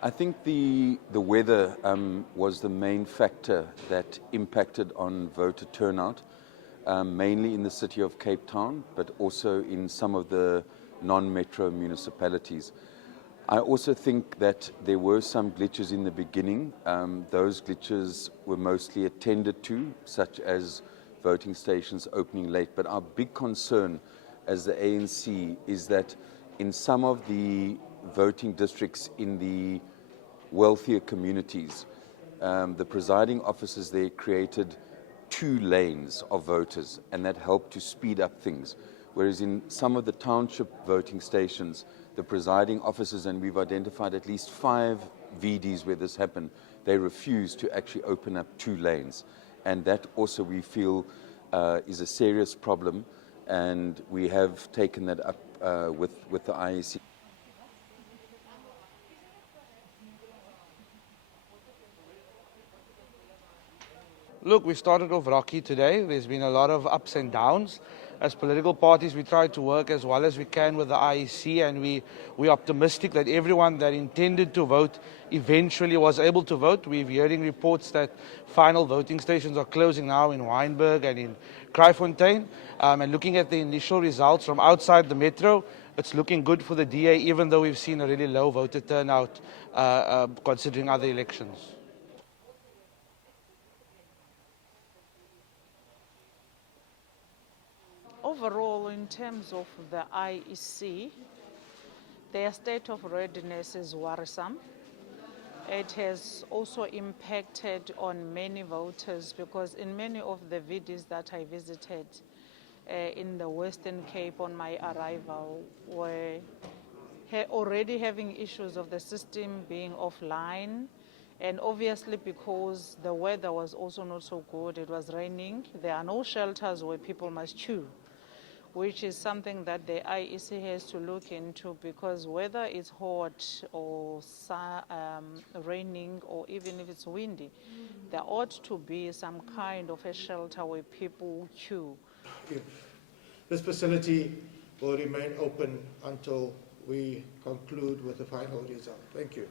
I think the weather was the main factor that impacted on voter turnout, mainly in the city of Cape Town, but also in some of the non-metro municipalities. I also think that there were some glitches in the beginning. Those glitches were mostly attended to, such as voting stations opening late. But our big concern as the ANC is that in some of the voting districts in the wealthier communities, the presiding officers there created 2 lanes of voters, and that helped to speed up things. Whereas in some of the township voting stations, the presiding officers, and we've identified at least 5 VDs where this happened, they refused to actually open up 2 lanes. And that also we feel is a serious problem, and we have taken that up with the IEC. Look, we started off rocky today. There's been a lot of ups and downs. As political parties, we try to work as well as we can with the IEC, and we're optimistic that everyone that intended to vote eventually was able to vote. We're hearing reports that final voting stations are closing now in Wynberg and in Kraaifontein. And looking at the initial results from outside the metro, it's looking good for the DA, even though we've seen a really low voter turnout considering other elections. Overall, in terms of the IEC, their state of readiness is worrisome. It has also impacted on many voters because in many of the VDs that I visited in the Western Cape on my arrival were already having issues of the system being offline. And obviously because the weather was also not so good, it was raining, there are no shelters where people must queue, which is something that the IEC has to look into, because whether it's hot or raining or even if it's windy, there ought to be some kind of a shelter where people queue. This facility will remain open until we conclude with the final result. Thank you.